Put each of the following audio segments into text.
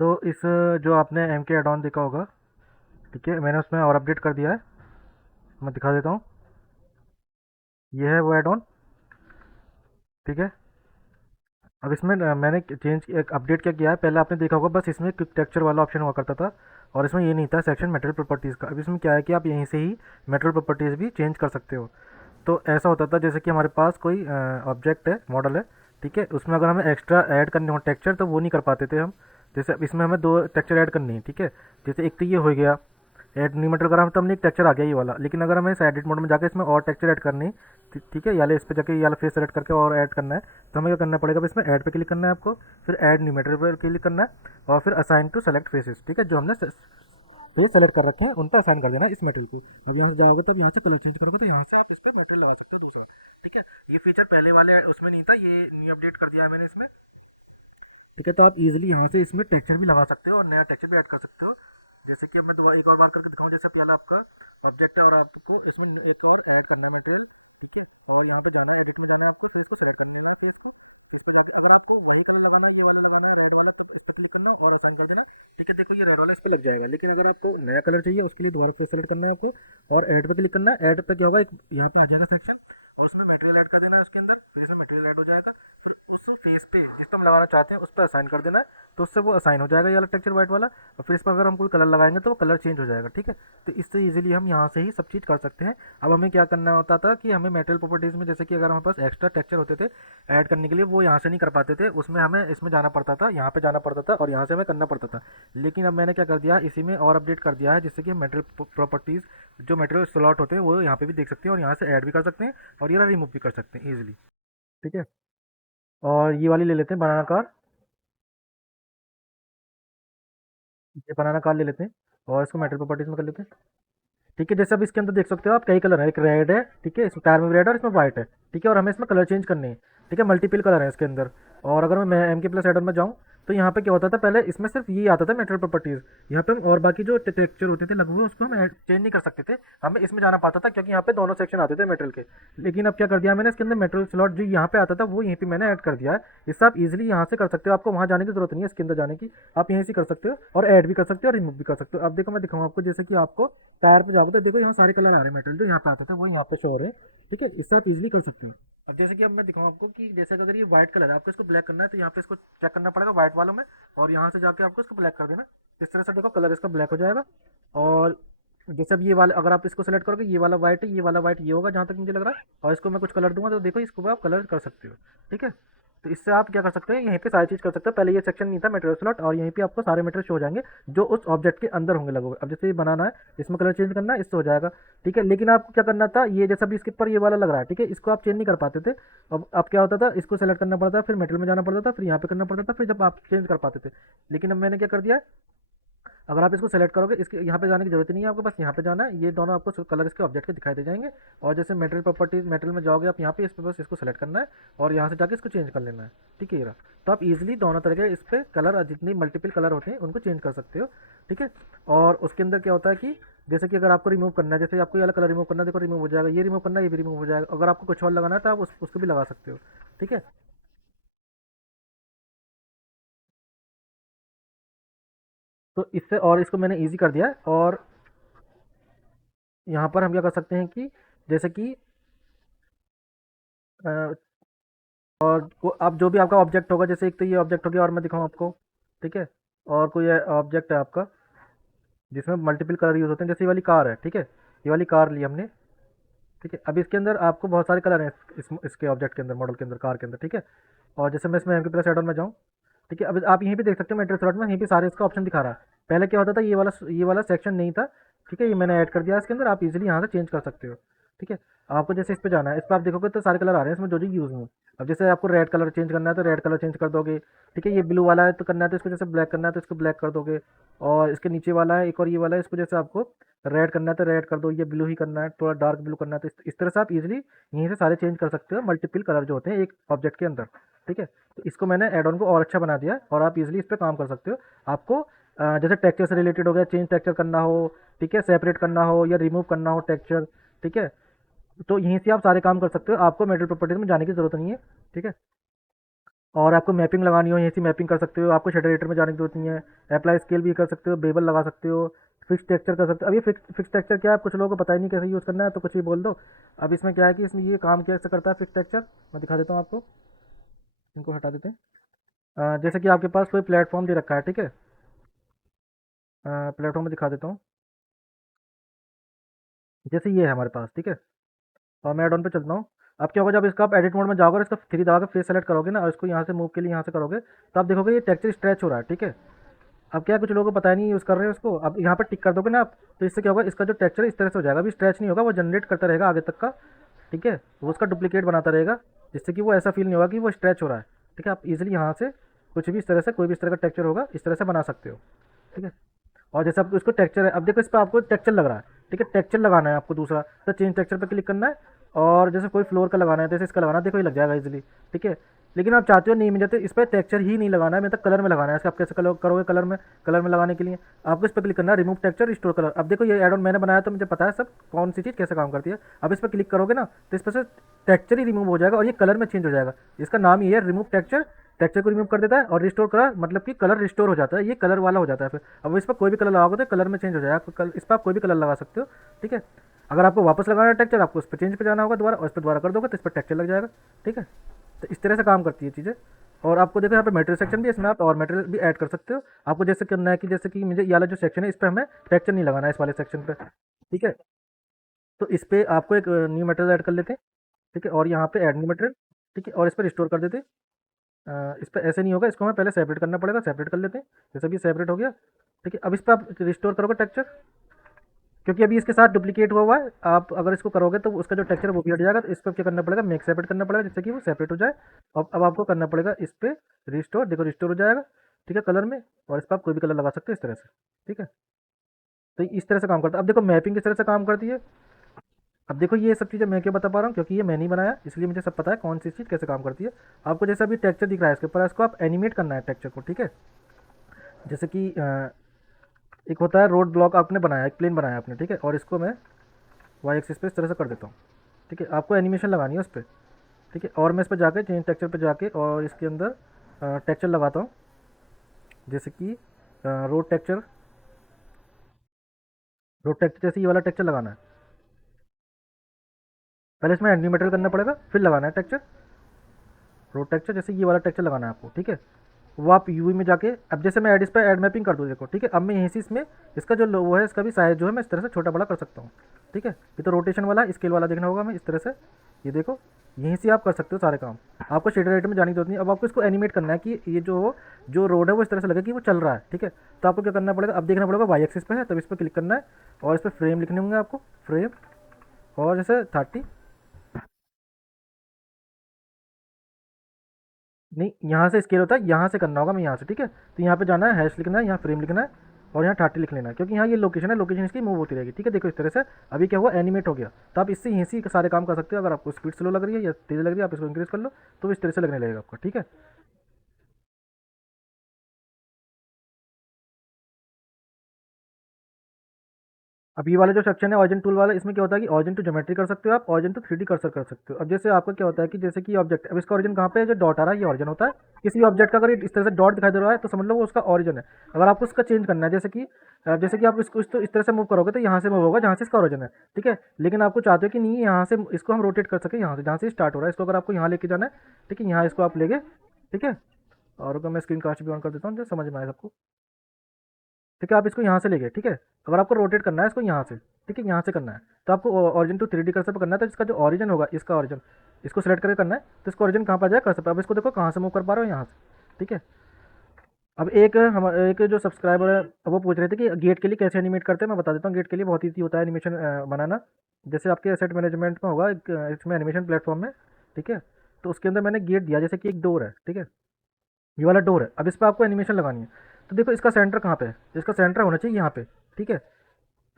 तो इस जो आपने एम के एड ऑन देखा होगा, ठीक है, मैंने उसमें और अपडेट कर दिया है। मैं दिखा देता हूँ। ये है वो एड ऑन, ठीक है। अब इसमें मैंने चेंज एक अपडेट क्या किया है, पहले आपने देखा होगा बस इसमें क्विक टेक्सचर वाला ऑप्शन हुआ करता था और इसमें ये नहीं था सेक्शन मटेरियल प्रॉपर्टीज़ का। अब इसमें क्या है कि आप यहीं से ही मटेरियल प्रॉपर्टीज़ भी चेंज कर सकते हो। तो ऐसा होता था जैसे कि हमारे पास कोई ऑब्जेक्ट है, मॉडल है, ठीक है, उसमें अगर हमें एक्स्ट्रा ऐड करने हो टेक्सचर तो वो नहीं कर पाते थे हम। जैसे अब इसमें हमें दो टेक्सचर ऐड करनी है, ठीक है। जैसे एक तो ये हो गया ऐड न्यू मटेरियल, अगर हम तो हमने एक टेक्सचर आ गया ये वाला, लेकिन अगर हमें इस एडिट मोड में जाकर इसमें और टेक्सचर ऐड करनी, ठीक है, या इस पे जाके या फेस सेलेक्ट करके और ऐड करना है, तो हमें क्या करना पड़ेगा, अब इसमें ऐड पे क्लिक करना है आपको, फिर ऐड न्यू मटेरियल पर क्लिक करना है और फिर असाइन टू सेलेक्ट फेसेस, ठीक है, जो हमने फेस सेलेक्ट कर रखे हैं उन पर असाइन कर देना है इस मटेरियल को। अब यहाँ से जाओगे तब यहाँ से कलर चेंज करोगे तो यहाँ से आप इस पर मटेरियल लगा सकते हो दूसरा, ठीक है। ये फीचर पहले वाले उसमें नहीं था, ये न्यू अपडेट कर दिया है मैंने इसमें, ठीक है। तो आप इजीली यहाँ से इसमें टेक्सचर भी लगा सकते हो और नया टेक्सचर भी ऐड कर सकते हो। जैसे कि अब मैं दोबारा एक और बार करके दिखाऊँ, जैसे पहला आपका ऑब्जेक्ट है और आपको इसमें एक और ऐड करना है मटेरियल, ठीक है। और यहाँ पे जाना है, एडिट में जाना है आपको, फिर इसको सेलेक्ट करना है, फिर इसको इस पर जाके अगर आपको वही कलर लगाना है, जो वाला लगाना है रेड वाला, तो इस पर क्लिक करना और आसान कर देना, ठीक है। देखो ये रेड वाला इस पर लग जाएगा, लेकिन अगर आपको नया कलर चाहिए उसके लिए दोबारा फिर सेलेक्ट करना है आपको और ऐड पे क्लिक करना है। ऐड पे क्या होगा, एक यहाँ पे आ जाएगा सेक्शन और उसमें मटेरियल ऐड कर देना है उसके अंदर, फिर इसमें मटेरियल ऐड हो जाएगा, फिर उस फेस पे जिस पर हम लगाना चाहते हैं उस पर असाइन कर देना है, तो उससे वो असाइन हो जाएगा ये वाला टेक्सचर वाइट वाला। और फिर इस पर अगर हम कोई कलर लगाएंगे तो वो कलर चेंज हो जाएगा, ठीक है। तो इससे इजीली हम यहाँ से ही सब चीज़ कर सकते हैं। अब हमें क्या करना होता था कि हमें मेटल प्रॉपर्टीज़ में जैसे कि अगर हमारे पास एक्स्ट्रा टेक्सचर होते थे ऐड करने के लिए, वो यहाँ से नहीं कर पाते थे, उसमें हमें इसमें जाना पड़ता था, यहाँ पे जाना पड़ता था और यहाँ से हमें करना पड़ता था। लेकिन अब मैंने क्या कर दिया, इसी में और अपडेट कर दिया है जिससे कि मेटल प्रॉपर्टीज़ जो मेटेरियल स्लॉट होते हैं वो यहाँ पे भी देख सकते हैं और यहाँ से ऐड भी कर सकते हैं और ये रिमूव भी कर सकते हैं ईजिली, ठीक है। और ये वाली ले लेते हैं बनाना कार, ये बनाना कार ले लेते हैं और इसको मेटल प्रॉपर्टीज में कर लेते हैं, ठीक है। जैसे अब इसके अंदर देख सकते हो आप कई कलर है, एक रेड है, ठीक है, इसमें टायर में रेड है और इसमें व्हाइट है, ठीक है। और हमें इसमें कलर चेंज करने हैं, ठीक है, मल्टीपल कलर है इसके अंदर। और अगर मैं एम के प्लस एडर में जाऊँ तो यहाँ पे क्या होता था, पहले इसमें सिर्फ ये आता था मेटल प्रॉपर्टीज, यहाँ पे हम और बाकी जो टेक्सचर होते थे लगभग उसको हम चेंज नहीं कर सकते थे, हमें इसमें जाना पड़ता था क्योंकि यहाँ पे दोनों सेक्शन आते थे मेटल के। लेकिन अब क्या कर दिया मैंने, इसके अंदर मेटल स्लॉट जो यहाँ पे आता था वो यहीं पे मैंने ऐड कर दिया है। इससे आप इजीली यहाँ से कर सकते हो, आपको वहाँ जाने की जरूरत नहीं है इसके अंदर जाने की, आप यहीं से कर सकते हो और ऐड भी कर सकते हो और रिमूव भी कर सकते हो। अब देखो मैं दिखाऊँ आपको, जैसे कि आपको टायर पे जाओगे तो देखो यहाँ सारे कलर आ रहे हैं, मेटल जो यहाँ पे आते थे वो यहाँ पे शो हो रहे हैं, ठीक है। इससे आप इजीली कर सकते हो। अब जैसे कि अब मैं दिखाऊँ आपको कि जैसे अगर ये व्हाइट कलर है, आपको इसको ब्लैक करना है तो यहाँ पे इसको चेक करना पड़ेगा व्हाइट वालों में और यहाँ से जाके आपको इसको ब्लैक कर देना। इस तरह से देखो कलर इसका ब्लैक हो जाएगा। और जैसे अब ये वाला अगर आप इसको सेलेक्ट करोगे, ये वाला व्हाइट है, ये वाला व्हाइट ये होगा जहाँ तक मुझे लग रहा है, और इसको मैं कुछ कलर दूंगा तो देखो इसको भी आप कलर कर सकते हो, ठीक है। तो इससे आप क्या कर सकते हैं, यहीं पे सारी चीज़ कर सकते हो। पहले ये सेक्शन नहीं था मटेरियल स्लॉट और यहीं पे आपको सारे मटेरियल शो हो जाएंगे जो उस ऑब्जेक्ट के अंदर होंगे लगभग। अब जैसे ये बनाना है, इसमें कलर चेंज करना है, इससे हो जाएगा, ठीक है। लेकिन आपको क्या करना था, ये जैसा भी इसके ऊपर ये वाला लग रहा है, ठीक है, इसको आप चेंज नहीं कर पाते थे। अब क्या होता था, इसको सेलेक्ट करना पड़ता था, फिर मेटल में जाना पड़ता था, फिर यहाँ पे करना पड़ता था, फिर जब आप चेंज कर पाते थे। लेकिन अब मैंने क्या कर दिया है, अगर आप इसको सेलेक्ट करोगे इसके यहाँ पे जाने की जरूरत ही नहीं है, आपको बस यहाँ पे जाना है, ये दोनों आपको कलर इसके ऑब्जेक्ट के दिखाई दे जाएंगे। और जैसे मेटल प्रॉपर्टीज, मेटल में जाओगे आप यहाँ पे, इस पे बस इसको सेलेक्ट करना है और यहाँ से जाके इसको चेंज कर लेना है, ठीक है। ये रहा। तो आप इजीली दोनों तरह के इस पे कलर, जितनी मल्टीपल कलर होते हैं उनको चेंज कर सकते हो, ठीक है। और उसके अंदर क्या होता है कि जैसे कि अगर आपको रिमूव करना है, जैसे आपको ये वाला कलर रिमूव करना है, देखो रिमूव हो जाएगा, ये रिमूव करना है, ये भी रिमूव हो जाएगा। अगर आपको कुछ और लगाना है तो आप उसको भी लगा सकते हो, ठीक है। तो इससे और इसको मैंने ईजी कर दिया है। और यहाँ पर हम क्या कर सकते हैं कि जैसे कि अ, और अब जो भी आपका ऑब्जेक्ट होगा, जैसे एक तो ये ऑब्जेक्ट हो गया और मैं दिखाऊँ आपको, ठीक है। और कोई ऑब्जेक्ट है आपका जिसमें मल्टीपल कलर यूज़ होते हैं, जैसे ये वाली कार है, ठीक है, ये वाली कार ली हमने, ठीक है। अब इसके अंदर आपको बहुत सारे कलर हैं इसके ऑब्जेक्ट के अंदर, मॉडल के अंदर, कार के अंदर, ठीक है। और जैसे मैं इसमें एम के प्लस एड ऑन में जाऊँ, ठीक है, अब आप यहीं पे देख सकते हो मेटेरियल स्लॉट में यहीं पे सारे इसका ऑप्शन दिखा रहा है। पहले क्या होता था, ये वाला सेक्शन नहीं था, ठीक है, ये मैंने ऐड कर दिया इसके अंदर, आप इजीली यहाँ से चेंज कर सकते हो, ठीक है। आपको जैसे इस पे जाना है, इस पर आप देखोगे तो सारे कलर आ रहे हैं इसमें जो जो यूज़ में। अब जैसे आपको रेड कलर चेंज करना है तो रेड कलर चेंज कर दोगे, ठीक है। ये ब्लू वाला है तो करना है तो इसको जैसे ब्लैक करना है तो इसको ब्लैक कर दोगे। और इसके नीचे वाला है एक और ये वाला है, इसको जैसे आपको रेड करना है तो रेड कर दो, ये ब्लू ही करना है, थोड़ा डार्क ब्लू करना है तो इस तरह से आप इजीली यहीं से सारे चेंज कर सकते हो मल्टीपल कलर जो होते हैं एक ऑब्जेक्ट के अंदर, ठीक है। तो इसको मैंने एड ऑन को और अच्छा बना दिया और आप इजीली इस पर काम कर सकते हो। आपको जैसे टेक्सचर से रिलेटेड हो गया, चेंज टेक्सचर करना हो, ठीक है, सेपरेट करना हो या रिमूव करना हो टेक्सचर, ठीक है, तो यहीं से आप सारे काम कर सकते हो, आपको मेटल प्रॉपर्टीज में जाने की जरूरत नहीं है, ठीक है। और आपको मैपिंग लगानी हो यहीं से मैपिंग कर सकते हो, आपको शेडर एडिटर में जाने की जरूरत नहीं है। अप्लाई स्केल भी कर सकते हो, बेबल लगा सकते हो, फिक्स टेक्सचर कर सकते हो। अब ये फिक्स टेक्सचर क्या है, कुछ लोगों को पता ही नहीं कैसे यूज़ करना है, तो कुछ भी बोल दो। अब इसमें क्या है कि इसमें ये काम कैसे करता है फिक्स टेक्सचर, मैं दिखा देता हूँ आपको। इनको हटा देते हैं। जैसे कि आपके पास कोई प्लेटफॉर्म दे रखा है, ठीक है। प्लेटफॉर्म में दिखा देता हूँ। जैसे ये है हमारे पास, ठीक है। और मैं एड ऑन पे चलता हूँ। अब क्या होगा, जब इसका आप एडिट मोड में जाओगे और इसका थ्री दबा के फेस सेलेक्ट करोगे ना, और इसको यहाँ से मूव के लिए यहाँ से करोगे, तो आप देखोगे ये टेक्सचर स्ट्रेच हो रहा है, ठीक है। अब क्या है, कुछ लोगों को पता ही नहीं यूज़ कर रहे हैं उसको। अब यहाँ पर टिक कर दोगे ना आप, तो इससे क्या होगा, इसका जो टेक्सचर इस तरह से हो जाएगा। अभी स्ट्रेच नहीं होगा, वो जनरेट करता रहेगा आगे तक का, ठीक है। वो उसका डुप्लीकेट बनाता रहेगा, जिससे कि वो ऐसा फील नहीं होगा कि वो स्ट्रेच हो रहा है, ठीक है। आप इजीली यहाँ से कुछ भी इस तरह से, कोई भी इस तरह का टेक्सचर होगा, इस तरह से बना सकते हो, ठीक है। और जैसे आपको इसको टेक्सचर है, अब देखो इस पर आपको टेक्सचर लग रहा है, ठीक है। टेक्सचर लगाना है आपको दूसरा, तो चेंज टेक्सचर पर क्लिक करना है। और जैसे कोई फ्लोर का लगाना है, जैसे इसका लगाना है, देखो ये लग जाएगा इजीली, ठीक है। लेकिन आप चाहते हो नहीं, मुझे तो इस पर टेक्सचर ही नहीं लगाना है, मैं तो कलर में लगाना है। इसका आप कैसे कलर करोगे, कलर में लगाने के लिए आपको इस पर क्लिक करना है, रिमूव टेक्सचर रिस्टोर कलर। अब देखो ये एड ऑन मैंने बनाया, तो मुझे पता है सब कौन सी चीज़ कैसे काम करती है। अब इस पर क्लिक करोगे ना, तो इस पर से टेक्सचर ही रिमूव हो जाएगा और ये कलर में चेंज हो जाएगा। इसका नाम ये है रिमूव टेक्सचर। टेक्सचर को रिमूव कर देता है और रिस्टोर कलर, मतलब कि कलर रिस्टोर हो जाता है, ये कलर वाला हो जाता है फिर। अब इस पर कोई भी कलर लगाओगे तो कलर में चेंज हो जाएगा। इस पर आप कोई भी कलर लगा सकते हो, ठीक है। अगर आपको वापस लगाना है टेक्सचर, आपको उस पर चेंज पे जाना होगा दोबारा, और इस पर दोबारा कर दोगे तो इस पर टेक्सचर लग जाएगा, ठीक है। तो इस तरह से काम करती है चीज़ें। और आपको देखो यहाँ पे मटेरियल सेक्शन भी है, इसमें आप और मटेरियल भी ऐड कर सकते हो। आपको जैसे करना है कि जैसे कि मुझे ये वाला जो सेक्शन है, इस पर हमें टेक्सचर नहीं लगाना है, इस वाले सेक्शन पे, ठीक है। तो इस पर आपको एक न्यू मटेरियल ऐड कर लेते हैं, ठीक है। और यहाँ पे ऐड न्यू मटेरियल, ठीक है, और इस पर रिस्टोर कर देते हैं। इस पर ऐसे नहीं होगा, इसको हमें पहले सेपरेट करना पड़ेगा, सेपरेट कर लेते हैं। जैसे भी सेपरेट हो गया, ठीक है। अब इस पर आप रिस्टोर करोगे टेक्सचर, क्योंकि अभी इसके साथ डुप्लीकेट हुआ है। आप अगर इसको करोगे तो उसका जो टेक्सचर वो भी हट जाएगा। तो इस पर क्या करना पड़ेगा, मेक सेपरेट करना पड़ेगा, जिससे कि वो सेपरेट हो जाए। अब आपको करना पड़ेगा इस पर रिस्टोर, देखो रिस्टोर हो जाएगा, ठीक है, कलर में। और इस पर आप कोई भी कलर लगा सकते हो इस तरह से, ठीक है। तो इस तरह से काम करता है। अब देखो मैपिंग किस तरह से काम करती है। अब देखो ये सब चीज़ें मैं क्यों बता पा रहा हूँ, क्योंकि ये मैंने ही बनाया, इसलिए मुझे सब पता है कौन सी चीज़ कैसे काम करती है। आपको जैसे अभी टेक्सचर दिख रहा है इसके ऊपर, इसको आप एनिमेट करना है टेक्सचर को, ठीक है। जैसे कि एक होता है रोड ब्लॉक, आपने बनाया, एक प्लेन बनाया आपने, ठीक है। और इसको मैं वाई एक्सिस पे इस तरह से कर देता हूँ, ठीक है। आपको एनिमेशन लगानी है उस पर, ठीक है। और मैं इस पर जाके चेंज टेक्सचर पे जाके और इसके अंदर टेक्सचर लगाता हूँ, जैसे कि रोड टेक्सचर। रोड टेक्सचर जैसे ये वाला टेक्सचर लगाना है, पहले इसमें एंटी मटेरियल करना पड़ेगा, फिर लगाना है टेक्सचर। रोड टेक्सचर जैसे ये वाला टेक्सचर लगाना है आपको, ठीक है। वो आप यूवी में जाके, अब जैसे मैं एड इस पर एड मैपिंग कर दूँ, देखो, ठीक है। अब मैं यहीं से इसमें इसका जो वो है, इसका भी साइज जो है मैं इस तरह से छोटा बड़ा कर सकता हूँ, ठीक है। ये तो रोटेशन वाला स्केल वाला देखना होगा, मैं इस तरह से, ये देखो, यहीं से आप कर सकते हो सारे काम। आपको शेडर एडिटर में जाने की जरूरत नहीं। अब आपको इसको एनिमेट करना है कि ये जो रोड है वो इस तरह से लगे कि वो चल रहा है, ठीक है। तो आपको क्या करना पड़ेगा, अब देखना पड़ेगा वाई एक्सिस पे है, तब इस पर क्लिक करना है। और इस पर फ्रेम लिखने होंगे आपको, फ्रेम, और जैसे 30, नहीं, यहाँ से स्केल होता है, यहाँ से करना होगा, मैं यहाँ से, ठीक है। तो यहाँ पे जाना है, हैश लिखना है, यहाँ फ्रेम लिखना है, और यहाँ 30 लिख लेना है, क्योंकि यहाँ ये लोकेशन है, लोकेशन इसकी मूव होती रहेगी, ठीक है। देखो इस तरह से अभी क्या हुआ, एनिमेट हो गया। तो आप इससे यहीं से सारे काम कर सकते हो। अगर आपको स्पीड स्लो लग रही है या तेज लग रही है, आप इसको इंक्रीज कर लो, तो इस तरह से लगने लगेगा आपका, ठीक है। अब ये वाला जो सेक्शन है ऑरिजिन टूल वाला, इसमें क्या होता है कि ऑरिजिन टू ज्योमेट्री कर सकते हो आप, ऑरिजिन टू 3D कर्सर कर सकते हो। अब जैसे आपका क्या होता है कि जैसे कि ऑब्जेक्ट, अब इसका ऑरिजिन कहाँ पे है, जो डॉट आ रहा है ये ऑरिजिन होता है। किसी ऑब्जेक्ट का अगर इस तरह से डॉट दिखाई दे रहा है, तो समझ लो वो उसका ऑरिजिन है। अगर आपको उसका चेंज करना है, जैसे कि आप इसको इस तरह से मूव करोगे, तो यहाँ से मूव होगा जहाँ से इसका ऑरिजिन है, ठीक है। लेकिन आपको चाहते हो कि नहीं, यहाँ से इसको हम रोटेट कर सके, यहाँ से जहाँ से स्टार्ट हो रहा है, इसको अगर आपको यहाँ लेके जाना है, ठीक है, यहाँ इसको आप ले गए, ठीक है। और अगर मैं स्क्रीन कास्ट भी ऑन कर देता हूँ, जो समझ में आए सबको, ठीक है। आप इसको यहाँ से ले गए, ठीक है। अगर आपको रोटेट करना है इसको यहाँ से, ठीक है, यहाँ से करना है, तो आपको ऑरिजिन टू 3D कर्सर पर करना है। तो इसका जो ऑरिजिन होगा, इसका ऑरिजिन, इसको सेलेक्ट करके करना है। तो इसको ऑरिजिन कहाँ पर जाए, कर्सर पर। अब इसको देखो कहाँ से मूव कर पा रहे हो, यहाँ से, ठीक है। अब एक जो सब्सक्राइबर है, वो पूछ रहे थे कि गेट के लिए कैसे एनिमेट करते हैं। मैं बता देता हूँ, गेट के लिए बहुत ईजी होता है एनिमेशन बनाना। जैसे आपके एसेट मैनेजमेंट में होगा इसमें एनिमेशन प्लेटफॉर्म में, ठीक है। तो उसके अंदर मैंने गेट दिया, जैसे कि एक डोर है, ठीक है, ये वाला डोर है। अब इस पर आपको एनिमेशन लगानी है। तो देखो इसका सेंटर कहाँ पे है, इसका सेंटर होना चाहिए यहाँ पे, ठीक है।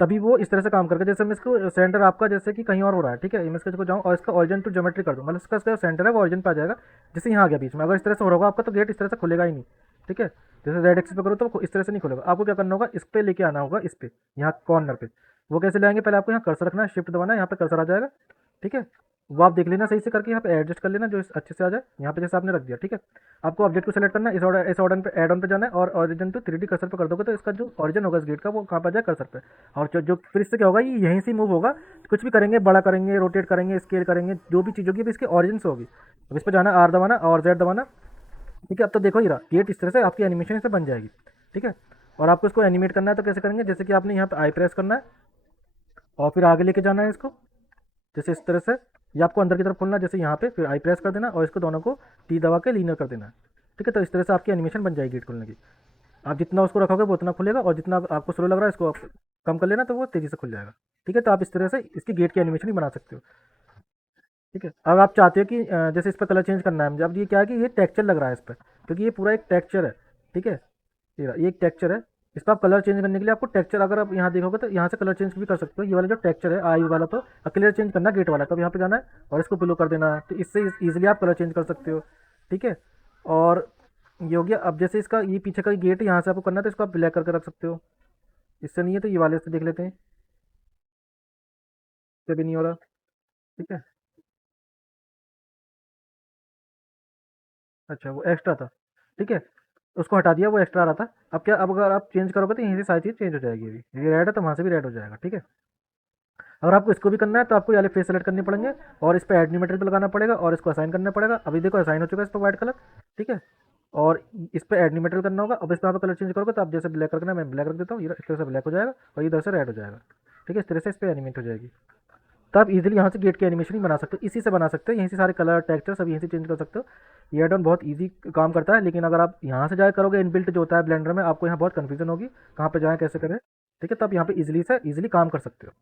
तभी वो इस तरह से काम करके, जैसे मैं इसको सेंटर आपका जैसे कि कहीं और हो रहा है, ठीक है, मैं इसको जाऊँ और इसका ऑरिजिन टू ज्योमेट्री कर दूँ, मतलब इसका सेंटर है वो ऑरिजिन पे आ जाएगा। जैसे यहाँ आ गया बीच में, अगर इस तरह से हो रहा होगा आपका, तो गेट इस तरह से खुलेगा ही नहीं, ठीक है। जैसे रेड एक्सिस पे करो तो इस तरह से नहीं खुलेगा। आपको क्या करना होगा, इस पे लेके आना होगा, इस पे, यहाँ कॉर्नर पे। वो कैसे ले आएंगे, पहले आपको यहाँ कर्सर रखना है, शिफ्ट दबाना है, यहाँ पे कर्सर आ जाएगा, ठीक है। वो आप देख लेना सही से करके, यहाँ पे एडजस्ट कर लेना जो अच्छे से आ जाए। यहाँ पे जैसे आपने रख दिया, ठीक है। आपको ऑब्जेक्ट को सेलेक्ट करना है, इस ऑर्डर पे ऐड ऑन पे जाना है और ओरिजिन टू 3D कर्सर पे कर दोगे तो इसका जो ओरिजिन होगा इस गेट का वो कहाँ पर आ जाए, कर्सर पे। और जो फिर इससे क्या होगा, ये यहीं से मूव होगा। कुछ भी करेंगे, बड़ा करेंगे, रोटेट करेंगे, स्केल करेंगे, जो भी चीज़ होगी इसके ओरिजिन से होगी। अब इस पर जाना, आर दबाना और जेड दबाना, ठीक है। अब तो देखो ये रहा गेट, इस तरह से आपकी एनिमेशन से बन जाएगी, ठीक है। और आपको इसको एनिमेट करना है तो कैसे करेंगे, जैसे कि आपने यहाँ पे आई प्रेस करना है और फिर आगे लेके जाना है इसको, जैसे इस तरह से। ये आपको अंदर की तरफ खोलना है, जैसे यहाँ पे, फिर आई प्रेस कर देना और इसको दोनों को टी दबा के लीनर कर देना है, ठीक है। तो इस तरह से आपकी एनिमेशन बन जाएगी गेट खोलने की। आप जितना उसको रखोगे वो उतना खुलेगा, और जितना आपको स्लो लग रहा है इसको आप कम कर लेना तो वो तेज़ी से खुल जाएगा, ठीक है। तो आप इस तरह से इसकी गेट की एनिमेशन भी बना सकते हो, ठीक है। अब आप चाहते हो कि जैसे इस पर कलर चेंज करना है, अब ये क्या है कि ये टेक्सचर लग रहा है इस पर, क्योंकि ये पूरा एक टेक्सचर है, ठीक है। ये एक टेक्सचर है। इस पर आप कलर चेंज करने के लिए आपको टेक्सचर, अगर आप यहाँ देखोगे तो यहाँ से कलर चेंज भी कर सकते हो। ये वाला जो टेक्सचर है आई वाला, तो कलर चेंज करना गेट वाला, तब यहाँ पे जाना है और इसको ब्लू कर देना है, तो इससे ईजिली आप कलर चेंज कर सकते हो, ठीक है। और ये हो गया। अब जैसे इसका ये पीछे का गेट है, यहाँ से आपको करना है तो इसको आप ब्लैक करके रख सकते हो। इससे नहीं है तो ये वाले से देख लेते हैं, इससे भी नहीं हो रहा, ठीक है। अच्छा, वो एक्स्ट्रा था, ठीक है। उसको हटा दिया, वो एक्स्ट्रा आ रहा था। अब क्या, अब अगर आप चेंज करोगे तो यहीं से सारी चीज़ चेंज हो जाएगी। अभी ये रेड है तो वहाँ से भी रेड हो जाएगा, ठीक है। अगर आपको इसको भी करना है तो आपको ये वाले फेस सेलेक्ट करने पड़ेंगे और इस पर एड न्यू मटेरियल पे लगाना पड़ेगा और इसको असाइन करना पड़ेगा। अभी देखो असाइन हो चुका है इस पर वाइट कलर, ठीक है। और इस पर एड न्यू मटेरियल करना होगा। अब इस पर आप कलर चेंज करोगे तो आप जैसे ब्लैक रखना है, मैं ब्लैक रख देता हूँ, ये इस तरह से ब्लैक हो जाएगा और इधर से रेड हो जाएगा, ठीक है। इस तरह से इस पर एनिमेट हो जाएगी। तो आप इजीली यहाँ से गेट की एनिमेशन ही बना सकते हो, इसी से बना सकते हो। यहीं से सारे कलर टेक्सचर सब यहीं से चेंज कर सकते हो। ये एड ऑन बहुत इजी काम करता है, लेकिन अगर आप यहाँ से जाए करोगे इनबिल्ट जो होता है ब्लेंडर में, आपको यहाँ बहुत कन्फ्यूजन होगी कहाँ पे जाएँ कैसे करें, ठीक है। तो आप यहाँ पे इजीली से इजीली काम कर सकते हो।